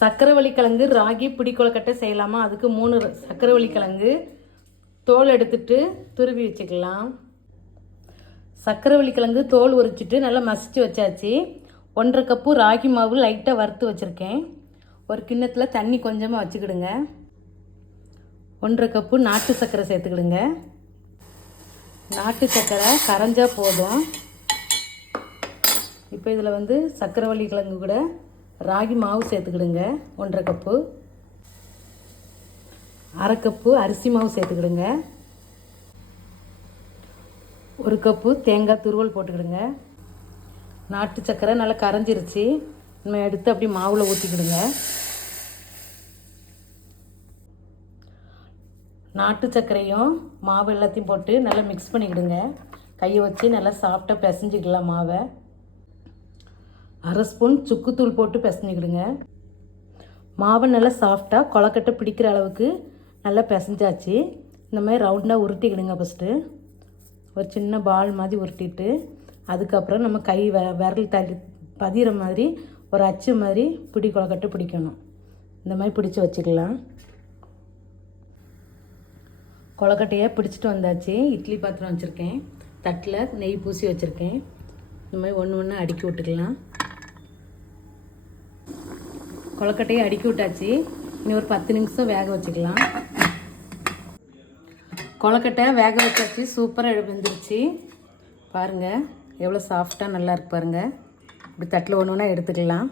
சக்கரவள்ளி கிழங்கு ராகி பிடி செய்யலாமா? அதுக்கு மூணு ர- சக்கரவள்ளி கிழங்கு தோல் எடுத்துட்டு துருவி வச்சுக்கலாம். சக்கரவள்ளி கிழங்கு தோல் உரிச்சிட்டு நல்லா மசிச்சு வச்சாச்சு. ஒன்றரை கப்பு ராகி மாவு லைட்டாக வறுத்து வச்சுருக்கேன். ஒரு கிண்ணத்தில் தண்ணி கொஞ்சமாக வச்சுக்கிடுங்க. ஒன்றரை கப்பு நாட்டு சர்க்கரை சேர்த்துக்கிடுங்க. நாட்டு சர்க்கரை கரைஞ்சால் போதும். இப்போ இதில் வந்து சக்கரவள்ளி கிழங்கு கூட ராகி மாவு சேர்த்துக்கிடுங்க. ஒன்றரை கப்பு. அரை கப்பு அரிசி மாவு சேர்த்துக்கிடுங்க. ஒரு கப்பு தேங்காய் துருவல் போட்டுக்கிடுங்க. நாட்டு சக்கரை நல்லா கரைஞ்சிருச்சு. நம்ம எடுத்து அப்படி மாவில் ஊற்றிக்கிடுங்க நாட்டு சர்க்கரையும் மாவு எல்லாத்தையும் போட்டு நல்லா மிக்ஸ் பண்ணிக்கிடுங்க. கையை வச்சு நல்லா சாஃப்டாக பிசைஞ்சிக்கலாம் மாவை. அரை ஸ்பூன் சுக்குத்தூள் போட்டு பிசைஞ்சிக்கிடுங்க. மாவை நல்லா சாஃப்டாக கொலக்கட்டை பிடிக்கிற அளவுக்கு நல்லா பிசைஞ்சாச்சு. இந்த மாதிரி ரவுண்டாக உருட்டிக்கிடுங்க ஃபஸ்ட்டு ஒரு சின்ன பால் மாதிரி உருட்டிட்டு அதுக்கப்புறம் நம்ம கை வ விரல் தள்ளி பதிகிற மாதிரி ஒரு அச்சு மாதிரி பிடி கொலக்கட்டை பிடிக்கணும். இந்த மாதிரி பிடிச்சி வச்சுக்கலாம். கொலக்கட்டையை பிடிச்சிட்டு வந்தாச்சு. இட்லி பாத்திரம் வச்சுருக்கேன். தட்டில் நெய் பூசி வச்சுருக்கேன். இந்த மாதிரி ஒன்று ஒன்று அடுக்கி விட்டுக்கலாம். கொழக்கட்டையை அடுக்கி விட்டாச்சு. இன்னும் ஒரு பத்து நிமிஷம் வேக வச்சுக்கலாம். கொழக்கட்டை வேக வச்சாச்சு. சூப்பராக எழுந்துருச்சு பாருங்கள் எவ்வளோ சாஃப்டாக நல்லா இருக்கு பாருங்கள் இப்படி தட்டில் ஒன்று ஒன்றா எடுத்துக்கலாம்.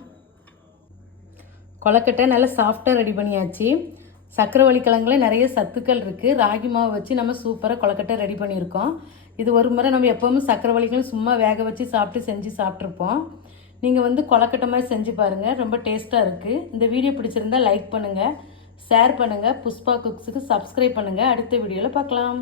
கொழக்கட்டை நல்லா சாஃப்டாக ரெடி பண்ணியாச்சு. சக்கரவள்ளி கிழங்குல நிறைய சத்துக்கள் இருக்குது ராகி மாவு வச்சு நம்ம சூப்பராக கொழக்கட்டை ரெடி பண்ணியிருக்கோம். இது ஒரு முறை நம்ம எப்போவுமே சக்கரை கிழங்கு சும்மா வேக வச்சு சாப்பிட்டு செஞ்சு சாப்பிட்ருப்போம் நீங்கள் வந்து கொலக்கட்டை மாதிரி செஞ்சு பாருங்கள் ரொம்ப டேஸ்ட்டாக இருக்குது இந்த வீடியோ பிடிச்சிருந்தா லைக் பண்ணுங்கள் ஷேர் பண்ணுங்கள் புஷ்பா குக்ஸுக்கு சப்ஸ்கிரைப் பண்ணுங்கள் அடுத்த வீடியோவில் பார்க்கலாம்